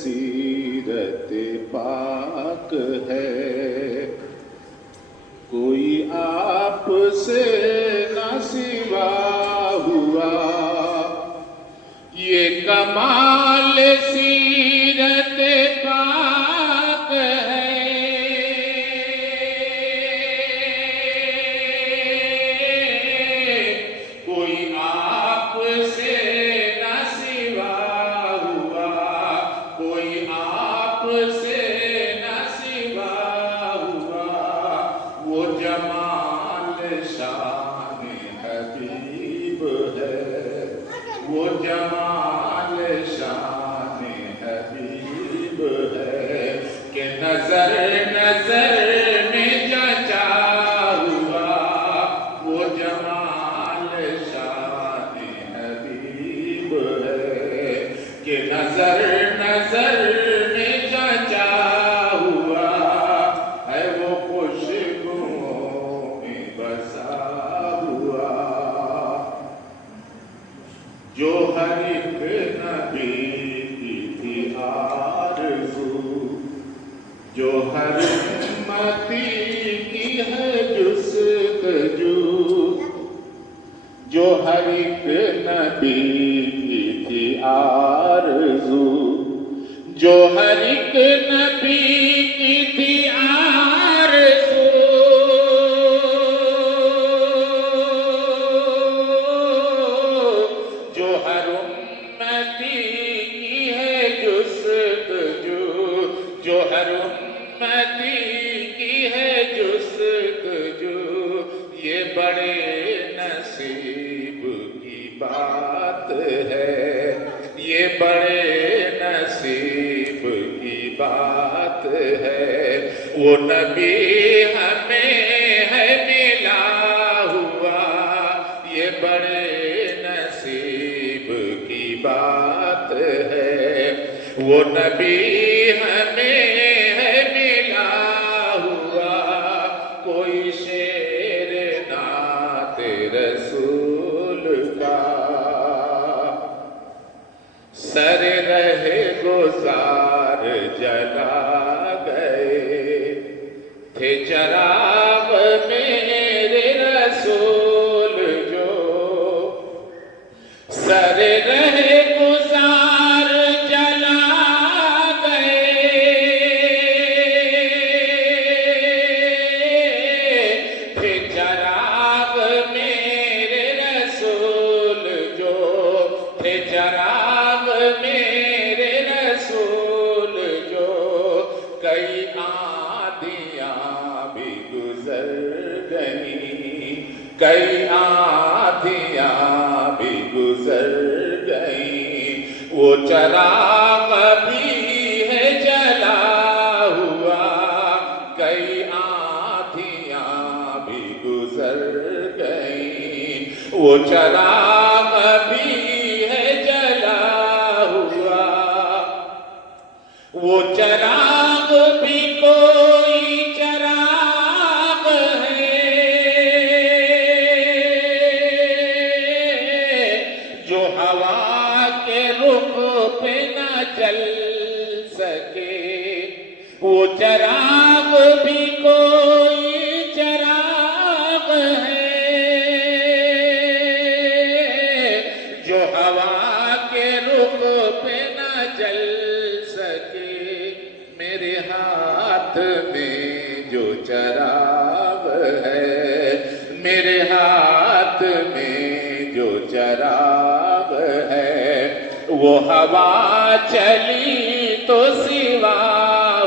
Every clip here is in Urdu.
سیرت پاک ہے، کوئی آپ سے نہ سوا ہوا، یہ کمال سیرت پاک ہے، کوئی آپ سے نہ سوا ہوا، کوئی آپ سے نہ سوا ہوا، وہ جمال شان حبیب ہے، وہ جمال شان حبیب ہے، کہ نظر نظر میں جچا ہوا، وہ جمال شان حبیب ہے، کہ نظر نظر میں جچا ہوا ہے، وہ خوشبوؤں میں بسا ہوا، جو ہر ایک نبی کی تھی آرزو، جو ہر امتی کی ہے جستجو، جو ہر ایک نبی کی تھی آرزو، جو ہر ایک نبی کی تھی آرزو، جو ہر امتی کی ہے جستجو، جو ہر امتی کی ہے جستجو، یہ بڑے نصیب کی بات ہے، یہ بڑے نصیب کی بات ہے، وہ نبی ہمیں ہے ملا ہوا، یہ بڑے نصیب کی بات ہے، وہ نبی ہمیں ہے ملا ہوا، کوئی شعر نعت رسول کا سر رہے گزار جلا گئے تھے، چراغ میرے رسول جو سر رہے گزار جلا گئے تھے، چراغ میرے رسول جو تھے، چراغ میرے رسول جو، کئی آندیاں بھی گزر گئیں، کئی آندیاں بھی گزر گئیں، وہ چراغ بھی ہے جلا ہوا، کئی آندیاں بھی گزر گئیں، وہ چراغ بھی ہے جلا ہوا، وہ چراغ بھی کوئی چراغ ہے، جو ہوا کے رخ پہ نہ چل سکے، وہ چراغ بھی کوئی چراغ ہے، جو ہوا کے رخ پہ نہ چل سکے، میرے ہاتھ میں جو چراغ ہے، میرے ہاتھ میں جو چراغ ہے، وہ ہوا چلی تو سوا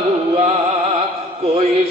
ہوا، کوئی